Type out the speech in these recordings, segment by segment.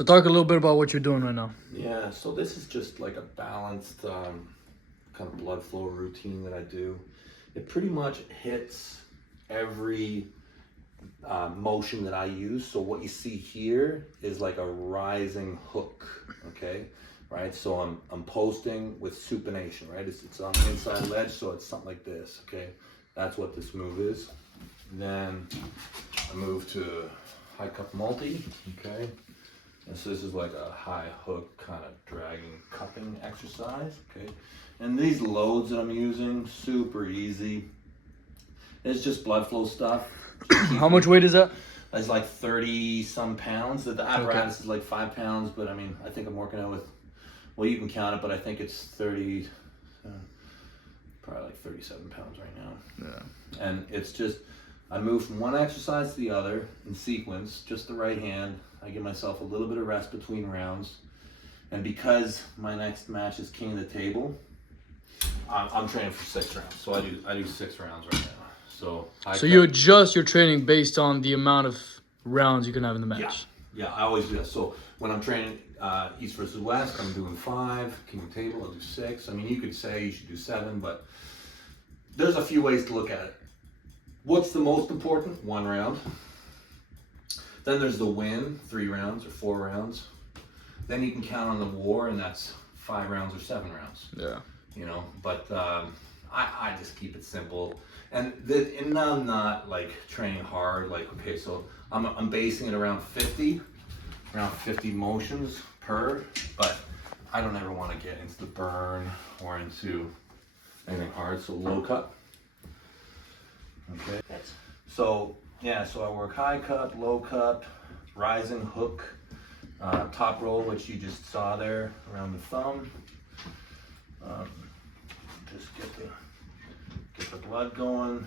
So talk a little bit about what you're doing right now. Yeah, so this is just like a balanced kind of blood flow routine that I do. It pretty much hits every motion that I use. So what you see here is like a rising hook, okay? Right, so I'm posting with supination, right? It's on the inside ledge, so it's something like this, okay? That's what this move is. Then I move to high cup multi, okay? And so this is like a high hook kind of dragging cupping exercise, okay? And these loads that I'm using, super easy. It's just blood flow stuff. How much weight is that? It's like 30 some pounds. The apparatus is like 5 pounds, but I mean, I think I'm working out with, well, you can count it, but I think it's 30, probably like 37 pounds right now. Yeah. And it's just, I move from one exercise to the other in sequence, just the right hand. I give myself a little bit of rest between rounds. And because my next match is King of the Table, I'm training for 6 rounds. So I do 6 rounds right now. So you adjust your training based on the amount of rounds you can have in the match. Yeah, I always do that. So when I'm training East versus West, I'm doing 5. King of the Table, I'll do 6. I mean, you could say you should do 7, but there's a few ways to look at it. What's the most important? 1 round. Then there's the win, 3 rounds or 4 rounds. Then you can count on the war, and that's 5 rounds or 7 rounds. Yeah. You know, but I just keep it simple. And I'm not like training hard. Like, okay, so I'm basing it around 50 motions per. But I don't ever want to get into the burn or into anything hard. So low cut. Okay. So yeah, so I work high cut, low cut, rising hook, top roll, which you just saw there around the thumb. Just get the blood going,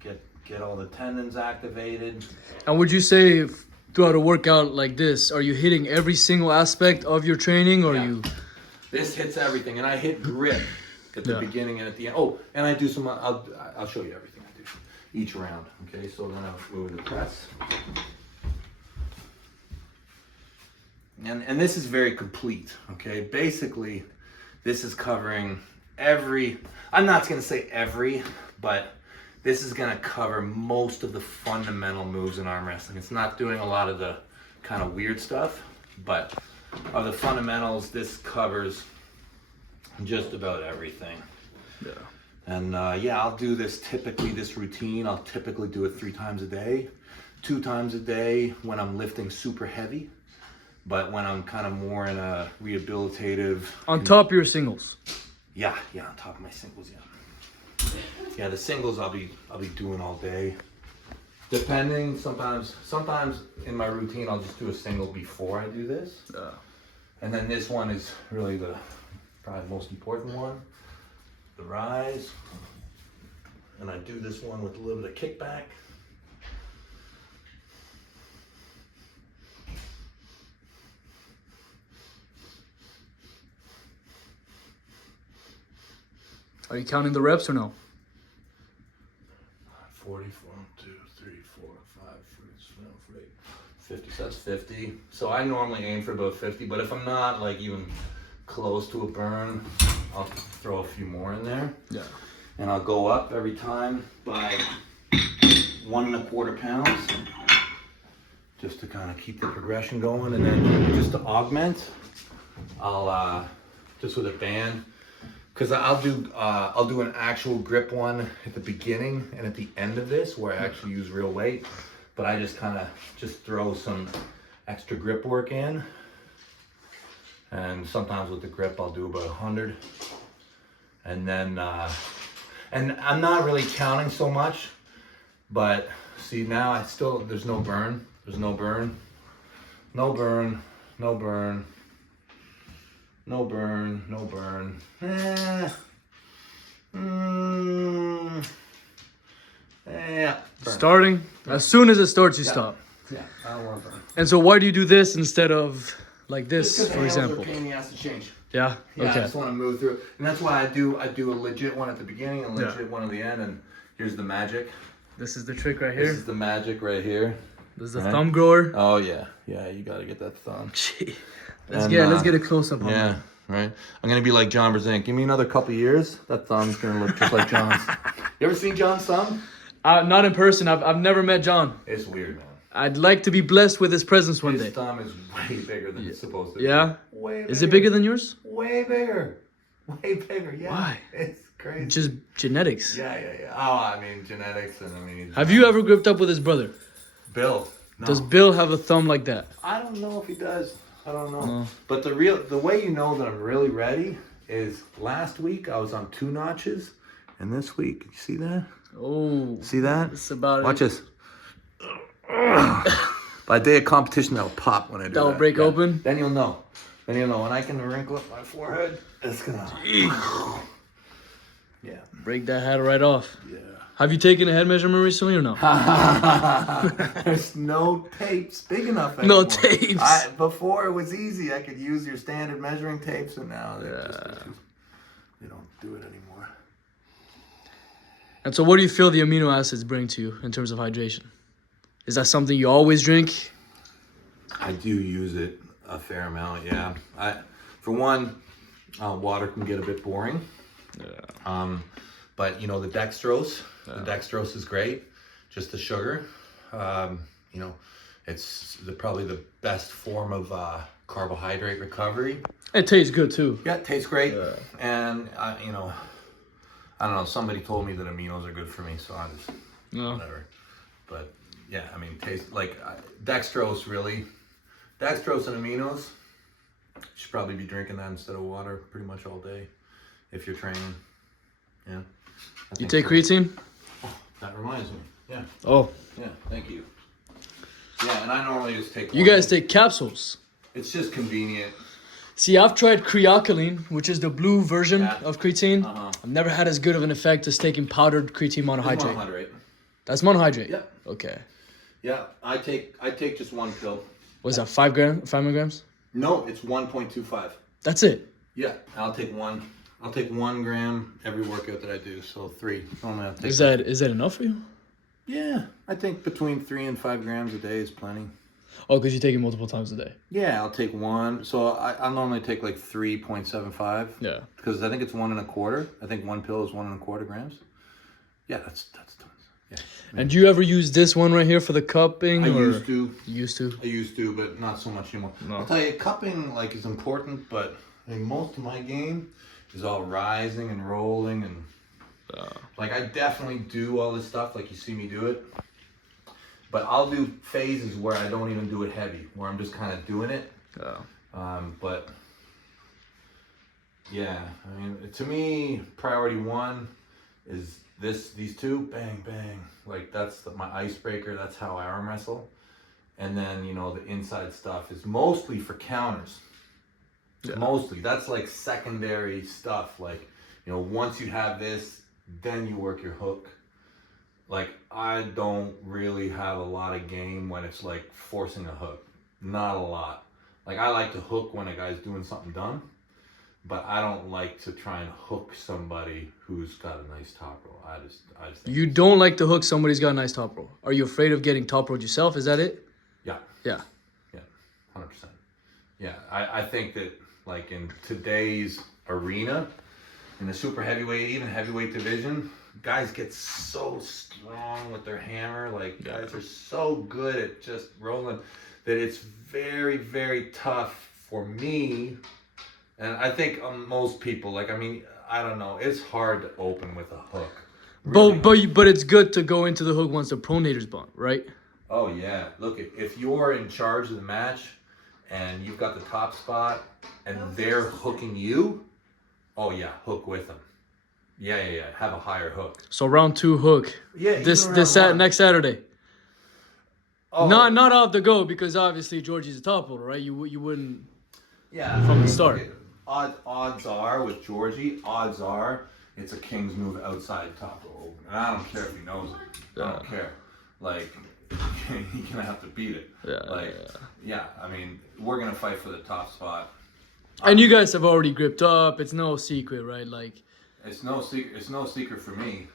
get all the tendons activated. And would you say throughout a workout like this, are you hitting every single aspect of your training, or you? This hits everything, and I hit grip at the beginning and at the end. Oh, and I do some. I'll show you everything I do each round. Okay, so then I move into press. And this is very complete. Okay, basically, this is covering every. I'm not going to say every, but this is going to cover most of the fundamental moves in arm wrestling. It's not doing a lot of the kind of weird stuff, but of the fundamentals, this covers just about everything. Yeah. And I'll do this routine, I'll typically do it 3 times a day, 2 times a day when I'm lifting super heavy, but when I'm kind of more in a rehabilitative. On top of your singles. Yeah, on top of my singles, yeah, the singles I'll be doing all day. Depending, sometimes in my routine I'll just do a single before I do this. And then this one is really probably the most important one, the rise. And I do this one with a little bit of kickback. Are you counting the reps or no? 40, 1, 2, 3, 4, 5, 6, 7, 8, 50. So that's 50. So I normally aim for about 50, but if I'm not like even close to a burn, I'll throw a few more in there. Yeah. And I'll go up every time by 1 1/4 pounds, just to kind of keep the progression going. And then just to augment, I'll just with a band. Because I'll do an actual grip one at the beginning and at the end of this where I actually use real weight, but I just kind of throw some extra grip work in, and sometimes with the grip I'll do about 100, and then and I'm not really counting so much, but see now there's no burn, no burn. Burn. Starting? As soon as it starts, you stop. Yeah, I don't want to burn. And so why do you do this instead of like this, for example? Pain in the ass to change. Yeah? Yeah, okay. I just want to move through it. And that's why I do a legit one at the beginning and a legit one at the end. And here's the magic. This is the trick right here? This is the magic right here. There's the thumb grower. Oh yeah, you gotta get that thumb. Gee. Let's get a close up on Yeah, that. right. I'm gonna be like John Brzezinski. Give me another couple years, that thumb's gonna look just like John's. You ever seen John's thumb? Not in person. I've never met John. It's weird, man. I'd like to be blessed with his presence one day. His thumb is way bigger than it's supposed to be. Yeah? Way bigger. Is it bigger than yours? Way bigger. Way bigger, yeah. Why? It's crazy. Just genetics. Yeah. Oh, I mean, genetics and I mean... Have you ever gripped up with his brother? Bill. No. Does Bill have a thumb like that? I don't know if he does. I don't know. No. But the way you know that I'm really ready is last week I was on 2 notches. And this week, you see that? Oh. See that? That's about Watch it. this. By day of competition, that'll pop when I do that. That'll break open? Then you'll know. When I can wrinkle up my forehead, it's gonna... Yeah. Break that hat right off. Yeah. Have you taken a head measurement recently or no? There's no tapes big enough anymore. No tapes. Before it was easy. I could use your standard measuring tapes, and now they don't do it anymore. And so what do you feel the amino acids bring to you in terms of hydration? Is that something you always drink? I do use it a fair amount, yeah. For one, water can get a bit boring. Yeah. But the dextrose, the dextrose is great. Just the sugar. It's probably the best form of carbohydrate recovery. It tastes good too. Yeah, it tastes great. Yeah. And I don't know. Somebody told me that aminos are good for me, so I just whatever. But yeah, I mean, taste like dextrose really. Dextrose and aminos. You should probably be drinking that instead of water pretty much all day if you're training. Yeah. You take creatine? Oh, that reminds me. Yeah. Oh. Yeah. Thank you. Yeah, and I normally just take. You guys take capsules. It's just convenient. See, I've tried creatinine, which is the blue version of creatine. I've never had as good of an effect as taking powdered creatine monohydrate. Monohydrate. That's monohydrate? Yeah. Okay. Yeah, I take just 1 pill. What is that, 5 milligrams? No, it's 1.25. That's it? Yeah, I'll take 1 gram every workout that I do, so 3. Normally I'll take is that enough for you? Yeah, I think between 3 and 5 grams a day is plenty. Oh, because you take it multiple times a day. Yeah, I'll take 1. So I normally take like 3.75. Yeah. Because I think it's 1 1/4. I think 1 pill is 1 1/4 grams. Yeah, that's tons. Yeah. And do you ever use this one right here for the cupping? I used to. You used to? I used to, but not so much anymore. No. I'll tell you, cupping is important, but I think most of my game is all rising and rolling and I definitely do all this stuff like you see me do it. But I'll do phases where I don't even do it heavy, where I'm just kind of doing it. But yeah, I mean, to me, priority 1 is these 2, bang, bang. That's my icebreaker. That's how I arm wrestle. And then, the inside stuff is mostly for counters. Yeah. Mostly. That's secondary stuff. Once you have this, then you work your hook. I don't really have a lot of game when it's forcing a hook. Not a lot. I like to hook when a guy's doing something dumb, but I don't like to try and hook somebody who's got a nice top roll. I just think you don't like to hook somebody's got a nice top roll. Are you afraid of getting top rolled yourself? Is that it? Yeah. Yeah. Yeah. 100%. Yeah. I think that in today's arena, in the super heavyweight, even heavyweight division, guys get so strong with their hammer. Guys are so good at just rolling that it's very, very tough for me. And I think most people, I don't know, it's hard to open with a hook. Really. But it's good to go into the hook once the pronator's bumped, right? Oh yeah. Look, if you're in charge of the match and you've got the top spot and they're hooking you, oh yeah, hook with them. Yeah. Have a higher hook. So round 2 hook. Yeah. Next Saturday. Oh. Not off the go, because obviously Georgie's a top roller, right? You wouldn't. Yeah. From the start. Odds are with Georgie. It's a king's move outside top roll, and I don't care if he knows it. I don't care. You're gonna have to beat it. Yeah. I mean, we're gonna fight for the top spot. And you guys have already gripped up. It's no secret, right? It's no secret. It's no secret for me.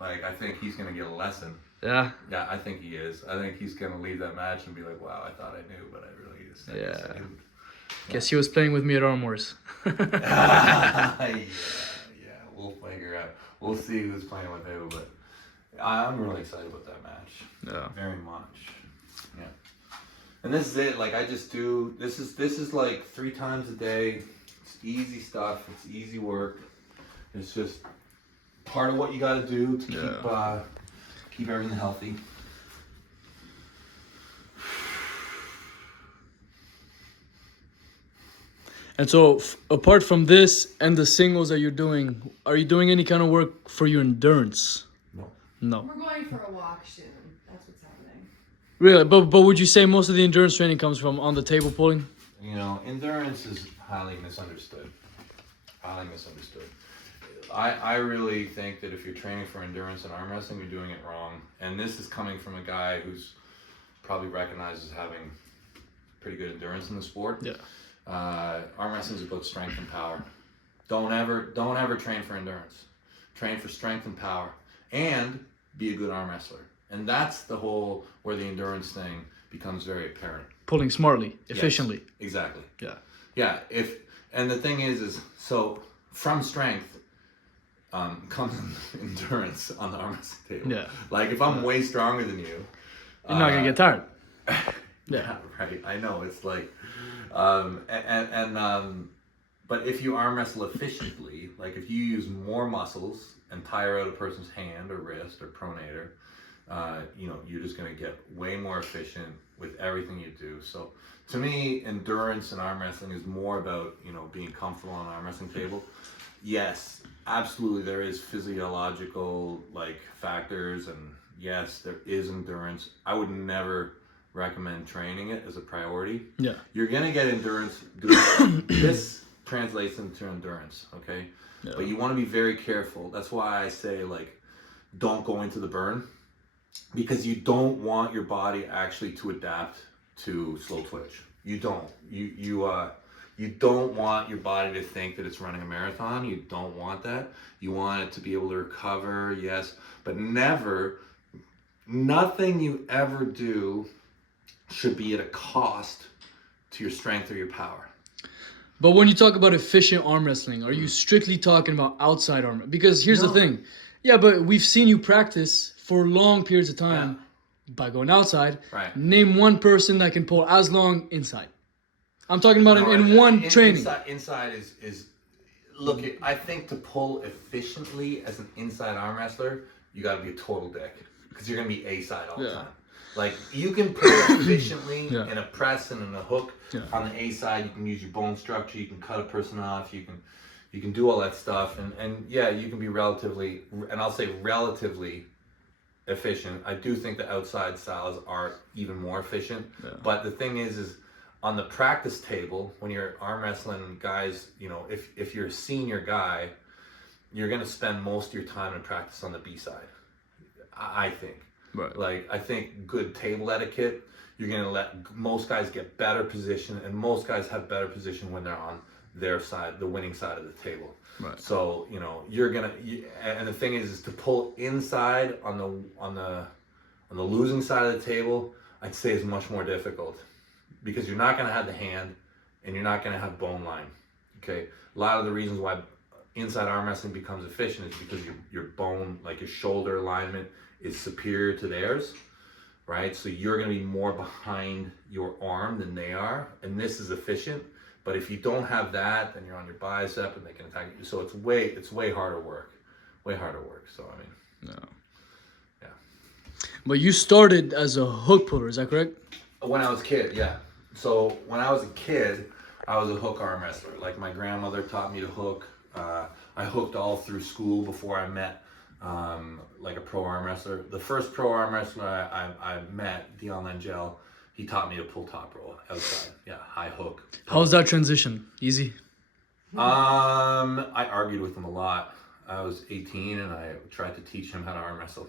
I think he's gonna get a lesson. Yeah. Yeah, I think he is. I think he's gonna leave that match and be like, "Wow, I thought I knew, but I really just." Yeah. Guess he was playing with me at Arm Wars. Yeah, we'll figure out. We'll see who's playing with who, but I'm really excited about that match. Yeah. Very much. Yeah. And this is it. Like I just do. This is like 3 times a day. It's easy stuff. It's easy work. It's just part of what you got to do to keep everything healthy. And so, apart from this and the singles that you're doing, are you doing any kind of work for your endurance? No. No. We're going for a walk soon. That's what's happening. Really? But would you say most of the endurance training comes from on the table pulling? You know, endurance is highly misunderstood. Highly misunderstood. I really think that if you're training for endurance and arm wrestling, you're doing it wrong. And this is coming from a guy who's probably recognized as having pretty good endurance in the sport. Yeah. Arm wrestling is about strength and power. Don't ever train for endurance. Train for strength and power, and be a good arm wrestler. And that's the whole where the endurance thing becomes very apparent. Pulling smartly, efficiently. Yes, exactly. Yeah. Yeah. And the thing is so from strength comes endurance on the arm wrestling table. Yeah. Like if I'm way stronger than you, You're not gonna get tired. Yeah, right. I know it's like, but if you arm wrestle efficiently, like if you use more muscles and tire out a person's hand or wrist or pronator, you're just gonna get way more efficient with everything you do. So to me, endurance in arm wrestling is more about being comfortable on an arm wrestling table. Yes, absolutely, there is physiological factors, and yes, there is endurance. I would never recommend training it as a priority. Yeah. You're gonna get endurance. This translates into endurance, okay? Yeah. But you want to be very careful. That's why I say don't go into the burn, because you don't want your body actually to adapt to slow twitch. You don't. You don't want your body to think that it's running a marathon. You don't want that. You want it to be able to recover, yes, but nothing you ever do should be at a cost to your strength or your power. But when you talk about efficient arm wrestling, are you strictly talking about outside arm? Because here's the thing. Yeah, but we've seen you practice for long periods of time by going outside. Right. Name one person that can pull as long inside. I'm talking about in one training. Inside is look, I think to pull efficiently as an inside arm wrestler, you got to be a total dick, because you're going to be A-side all the time. Like, you can pull efficiently in a press and in a hook on the A side. You can use your bone structure. You can cut a person off. You can do all that stuff. And you can be relatively efficient. I do think the outside styles are even more efficient. Yeah. But the thing is on the practice table, when you're arm wrestling guys, if you're a senior guy, you're going to spend most of your time in practice on the B side, I think. Right. I think good table etiquette, you're going to let most guys get better position, and most guys have better position when they're on their side, the winning side of the table. Right. So, you're going to, and the thing is to pull inside on the losing side of the table, I'd say is much more difficult, because you're not going to have the hand and you're not going to have bone line. Okay. A lot of the reasons why inside arm wrestling becomes efficient is because your bone, like your shoulder alignment, is superior to theirs, right? So you're going to be more behind your arm than they are, and this is efficient. But if you don't have that, then you're on your bicep and they can attack you. So it's way harder work. So I mean, yeah. But you started as a hook puller, is that correct? When I was a kid, yeah. So when I was a kid, I was a hook arm wrestler. Like, my grandmother taught me to hook. I hooked all through school before I met a pro arm wrestler. The first pro arm wrestler I met, Devon Larratt, he taught me to pull top roll outside. Yeah, high hook. How was that transition? Easy? I argued with him a lot. I was 18 and I tried to teach him how to arm wrestle.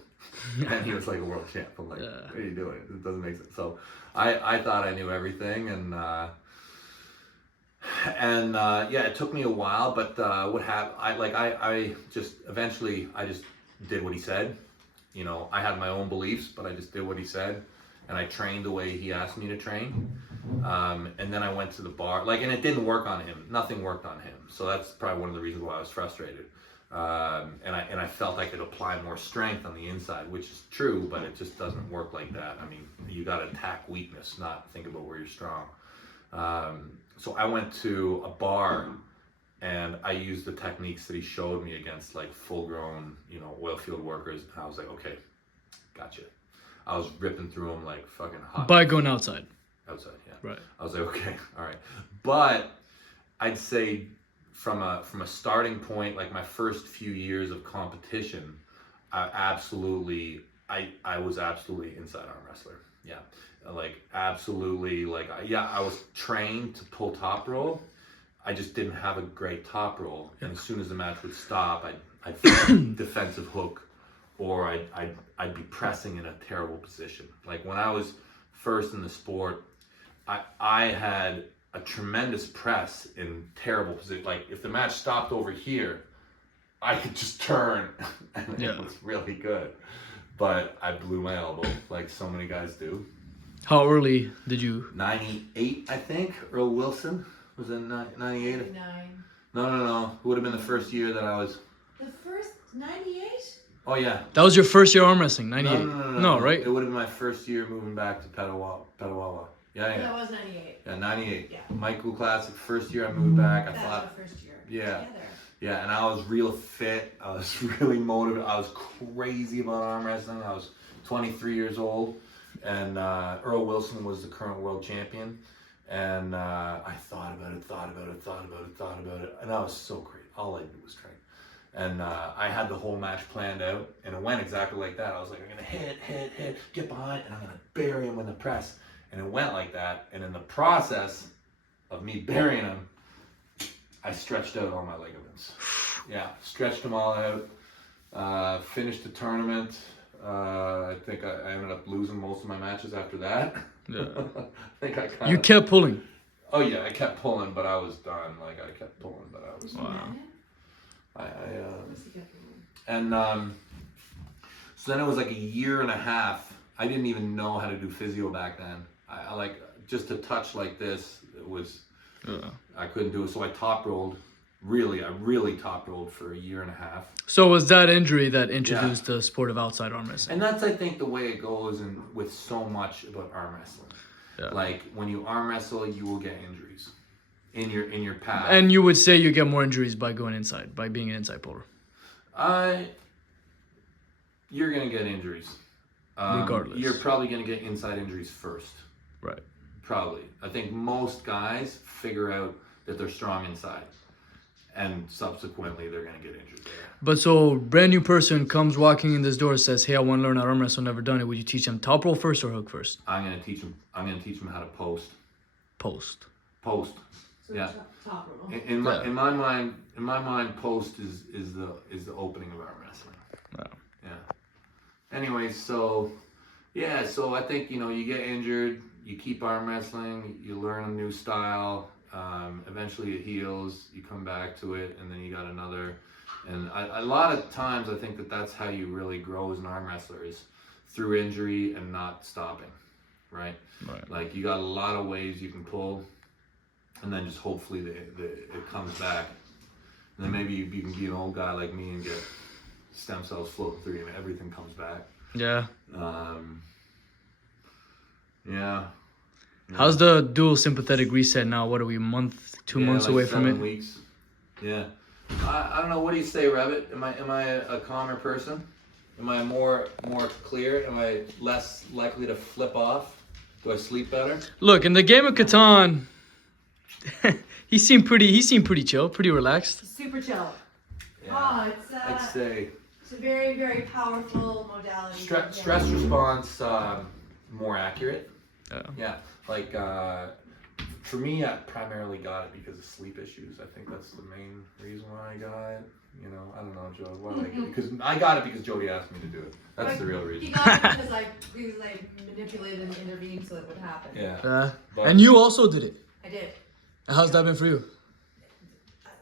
And he was like a world champ. I'm like, what are you doing? It doesn't make sense. So I thought I knew everything, and it took me a while, but I just eventually did what he said. you know, I had my own beliefs, but I just did what he said, and I trained the way he asked me to train. And then I went to the bar, like, and it didn't work on him. Nothing worked on him. So that's probably one of the reasons why I was frustrated. And I felt I could apply more strength on the inside, which is true, but it just doesn't work like that. I mean, you got to attack weakness, not think about where you're strong. So I went to a bar and I used the techniques that he showed me against like full-grown, you know, oil field workers. And I was like, okay, gotcha. I was ripping through them like fucking hot. By going outside. Outside, yeah. Right. I was like, okay, all right. But I'd say from a starting point, like my first few years of competition, I was absolutely inside arm wrestler. Yeah, like absolutely. Like I was trained to pull top roll. I just didn't have a great top roll, and as soon as the match would stop, I'd find a defensive hook, or I'd be pressing in a terrible position. Like when I was first in the sport, I had a tremendous press in terrible position. Like if the match stopped over here, I could just turn, and it was really good. But I blew my elbow, like so many guys do. How early did you? 98, I think. Earl Wilson was in 98. 99. No. It would have been the first year that I was. The first 98? Oh yeah. That was your first year arm wrestling, 98. No, right? It would have been my first year moving back to Petawawa. Yeah. That was 98. Yeah, 98. Yeah. Michael Classic, first year I moved back. I That thought. was our first year. Yeah. Together. Yeah, and I was real fit. I was really motivated. I was crazy about arm wrestling. I was 23 years old, and Earl Wilson was the current world champion. And I thought about it, and I was so great. All I did was train. And I had the whole match planned out, and it went exactly like that. I was like, I'm gonna hit, get behind, and I'm gonna bury him with the press. And it went like that. And in the process of me burying him, I stretched out all my ligaments. Yeah, stretched them all out. Finished the tournament. I think I ended up losing most of my matches after that. Yeah. I think I kind of. You kept pulling. Oh yeah, I kept pulling, but I was done. Like I kept pulling, but I was. Wow. And so then it was like a year and a half. I didn't even know how to do physio back then. I like just to touch like this. It was. I couldn't do it, so I top rolled. I really top rolled for a year and a half. So was that injury that introduced the sport of outside arm wrestling? And that's, I think, the way it goes and with so much about arm wrestling. Yeah. Like when you arm wrestle, you will get injuries in your path. And you would say you get more injuries by going inside, by being an inside puller. You're gonna get injuries. Regardless. You're probably gonna get inside injuries first. Right. Probably. I think most guys figure out that they're strong inside, and subsequently they're gonna get injured there. But so brand new person comes walking in this door, says, "Hey, I want to learn how to arm wrestle. Never done it." Would you teach them top roll first or hook first? I'm gonna teach them how to post. Post. So Yeah. top roll. In my mind, post is the opening of arm wrestling. Wow. Yeah. Anyways, so I think you get injured, you keep arm wrestling, you learn a new style. Eventually it heals, you come back to it, and then you got another. And a lot of times I think that's how you really grow as an arm wrestler, is through injury and not stopping, right? Like you got a lot of ways you can pull, and then just hopefully it comes back. And then maybe you can be an old guy like me and get stem cells floating through you and everything comes back. Yeah. Yeah. How's the dual sympathetic reset now? What are we, two months like away from it? 7 weeks. Yeah. I don't know. What do you say, Rabbit? Am I a calmer person? Am I more clear? Am I less likely to flip off? Do I sleep better? Look, in the game of Catan, he seemed pretty chill, pretty relaxed. Super chill. Yeah. Oh, I'd say it's a very, very powerful modality. stress response more accurate. Yeah. Like for me, I primarily got it because of sleep issues. I think that's the main reason why I got it. I don't know, Joe. Why because I got it because Jody asked me to do it. That's the real reason. He got it because I manipulated and intervened so it would happen. Yeah. And you also did it. I did. How's that been for you?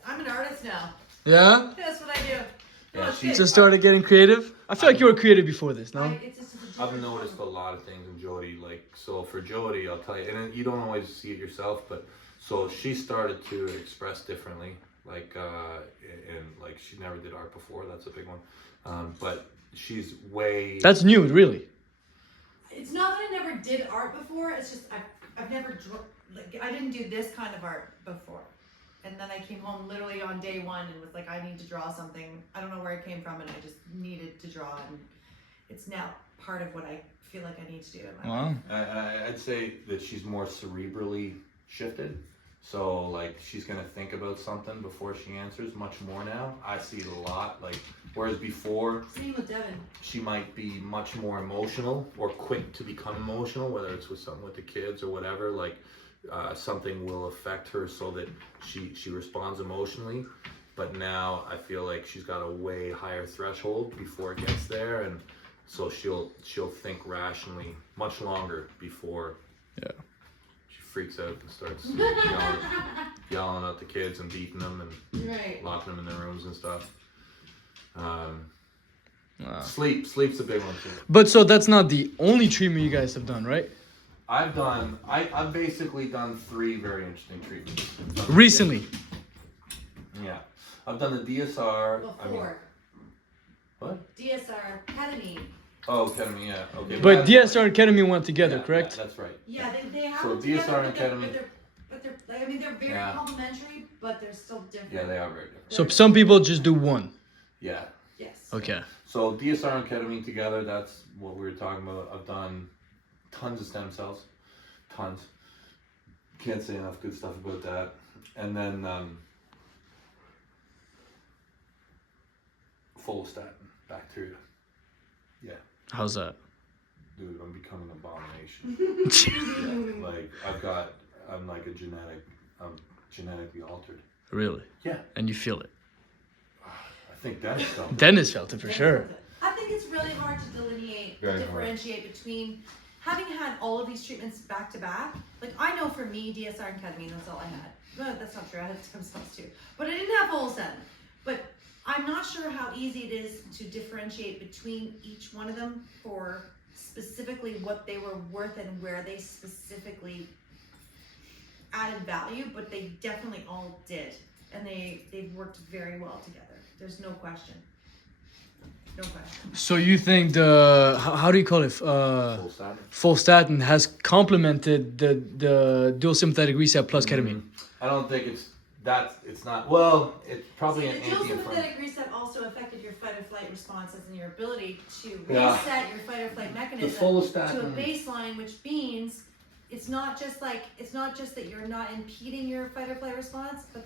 I'm an artist now. Yeah? That's what I do. Yeah, it's she. good. Just started getting creative. I feel like you were creative before this, no? It's just a I've different noticed a form. lot of things in Jody. Like, so for Jody, I'll tell you, and you don't always see it yourself, but so she started to express differently. Like, and like she never did art before. That's a big one. But she's way. That's new, really. It's not that I never did art before. It's just I've never like I didn't do this kind of art before. And then I came home literally on day one and was like, I need to draw something. I don't know where it came from, and I just needed to draw, and it's now part of what I feel like I need to do in my life. Wow. I'd say that she's more cerebrally shifted. So like she's gonna think about something before she answers much more now. I see it a lot. Like whereas before Same with Devon. she might be much more emotional or quick to become emotional, whether it's with something with the kids or whatever. Like something will affect her so that she responds emotionally. But now I feel like she's got a way higher threshold before it gets there, and so she'll think rationally much longer before. Yeah. She freaks out and starts yelling at the kids and beating them and Right. locking them in their rooms and stuff. Wow. Sleep's a big one too. But so that's not the only treatment you guys have done, right? I've basically done 3 very interesting treatments. Recently. Yeah. I've done the DSR. Before. What? DSR, ketamine. Oh, ketamine, yeah. Okay. But that's- DSR and ketamine went together, yeah, correct? That's right. Yeah, they have So them together, DSR and but they're, ketamine. but they're like, I mean, they're very Yeah. complementary, but they're still different. Yeah, they are very different. So some people just do one. Yeah. Yes. Okay. So DSR and ketamine together, that's what we were talking about. I've done tons of stem cells. Tons. Can't say enough good stuff about that. And then follistatin, bacteria. Yeah. How's that? Dude, I'm becoming an abomination. Yeah, like I'm like I'm genetically altered. Really? Yeah. And you feel it? I think that's something. Dennis felt it for sure. I think it's really hard to delineate, Very hard. differentiate between having had all of these treatments back to back. Like I know for me, DSR and ketamine, that's all I had. No, that's not true. I had some stuff too, but I didn't have follistatin. But I'm not sure how easy it is to differentiate between each one of them for specifically what they were worth and where they specifically added value, but they definitely all did. And they've worked very well together. There's no question. No question. So you think the how do you call it? Follistatin. Follistatin has complemented the dual sympathetic reset plus ketamine. I don't think it's not. Well, it's probably See, an the dual anti-inflammatory. sympathetic reset also affected your fight or flight responses and your ability to Yeah. reset your fight or flight mechanism follistatin- to a baseline, which means it's not just that you're not impeding your fight or flight response, but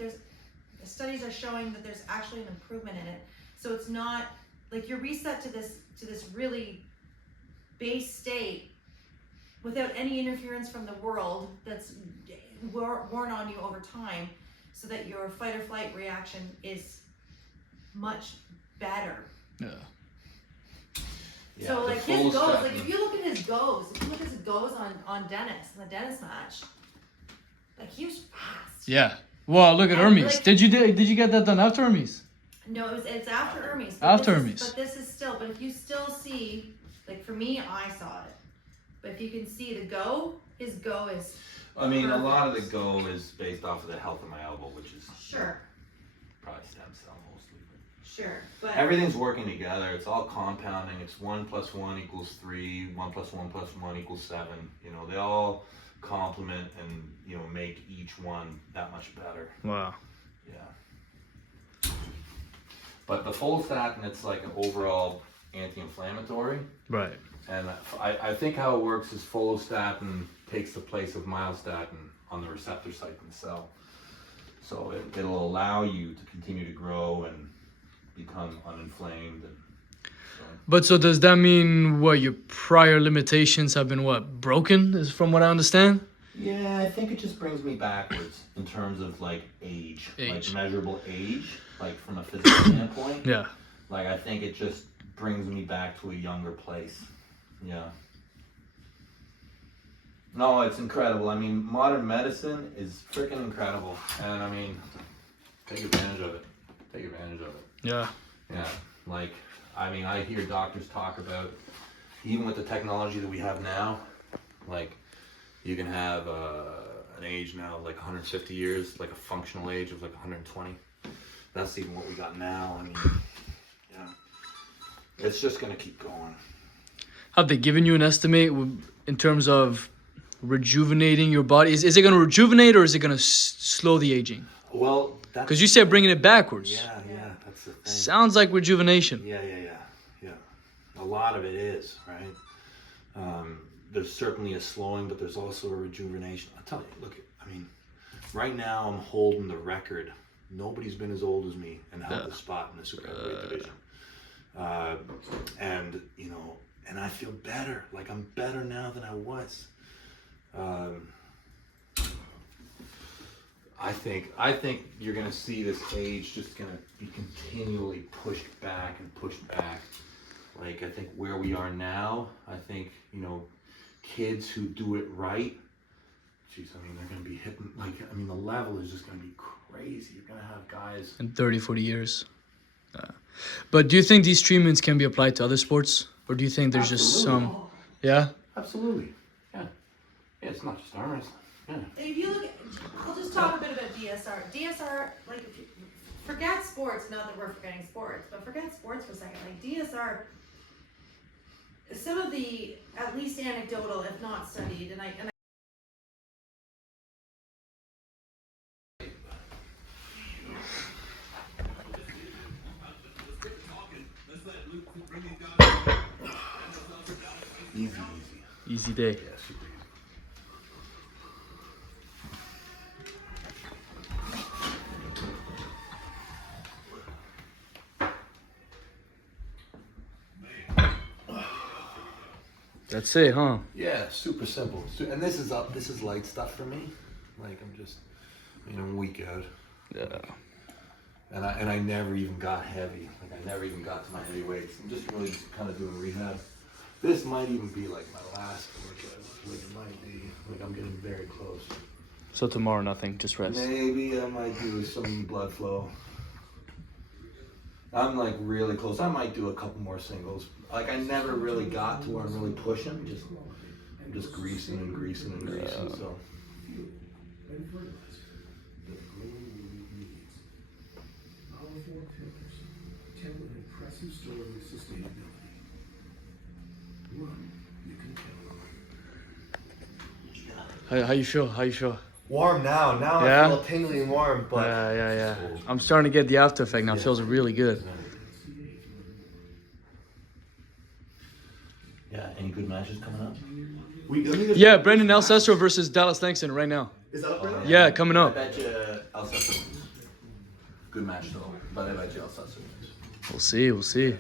studies are showing that there's actually an improvement in it. So it's not like you're reset to this really base state without any interference from the world that's worn on you over time, so that your fight or flight reaction is much better. Yeah. Yeah, So the like his goes, follistatin- like if you look at his goes on Dennis in the Dennis match, like he was fast. Yeah. Well, look at And, Hermes. like- Did you get that done after Hermes? No, it's after Hermes. After Hermes. But this is still. But if you still see, like for me, I saw it. But if you can see his go is. I mean, a lot of the perfect. go is based off of the health of my elbow, which is Sure, probably stem cell mostly. sure, but Everything's working together. It's all compounding. It's 1 + 1 = 3. 1 + 1 + 1 = 7. You know, they all complement and make each one that much better. Wow. Yeah. But the follistatin, it's like an overall anti-inflammatory. Right. And I think how it works is follistatin takes the place of myostatin on the receptor site in the cell. So it'll allow you to continue to grow and become uninflamed. And so. But so does that mean your prior limitations have been broken? Is from what I understand. Yeah, I think it just brings me backwards in terms of like age. Like measurable age, like from a physical standpoint. Yeah. Like I think it just brings me back to a younger place. Yeah. No, it's incredible. I mean, modern medicine is freaking incredible. And I mean, take advantage of it. Take advantage of it. Yeah. Yeah. Like, I mean, I hear doctors talk about, even with the technology that we have now, like, you can have an age now like 150 years, like a functional age of like 120. That's even what we got now. I mean, yeah, it's just gonna keep going. Have they given you an estimate in terms of rejuvenating your body? Is it going to rejuvenate or is it going to slow the aging? Well, because you said bringing it backwards. Yeah, that's the thing. Sounds like rejuvenation. Yeah. A lot of it is, right? There's certainly a slowing, but there's also a rejuvenation. I'll tell you, look, I mean, right now I'm holding the record. Nobody's been as old as me and held the spot in the super heavyweight division. And, you know, and I feel better. Like, I'm better now than I was. I think you're gonna see this age just gonna be continually pushed back and pushed back. Like, I think where we are now, I think, you know, kids who do it right, geez, I mean, they're gonna be hitting, like, I mean, the level is just gonna be crazy. You're gonna have guys in 30, 40 years. But do you think these treatments can be applied to other sports? Or do you think there's just some... Yeah? Absolutely. Yeah, it's not just arm wrestling. Yeah. If you look at, I'll just talk a bit about DSR. DSR, like, if you, forget sports, not that we're forgetting sports, but forget sports for a second. Like, DSR, some of the, at least anecdotal, if not studied, and I Easy day. Yeah, super easy. That's it, huh? Yeah, super simple. And this is light stuff for me. Like, I'm just, you know, week out. Yeah. And I never even got heavy. Like, I never even got to my heavy weights. I'm just really just kind of doing rehab. This might even be like my last workout. Like, it might be. Like, I'm getting very close. So tomorrow, nothing, just rest. Maybe I might do some blood flow. I'm like really close. I might do a couple more singles. Like, I never really got to where I'm really pushing. I'm just greasing and greasing and greasing. So. How you feel? How you feel? Warm now. Now Yeah? I feel tingly and warm, but Yeah. I'm starting to get the after effect now. It feels really good. Yeah, any good matches coming up? Yeah, Brendan Alcestro versus Dallas Langston right now. Is that up right now? Yeah, coming I up. bet you Alcestro wins. Good match though, but I bet you Alcestro wins. We'll see.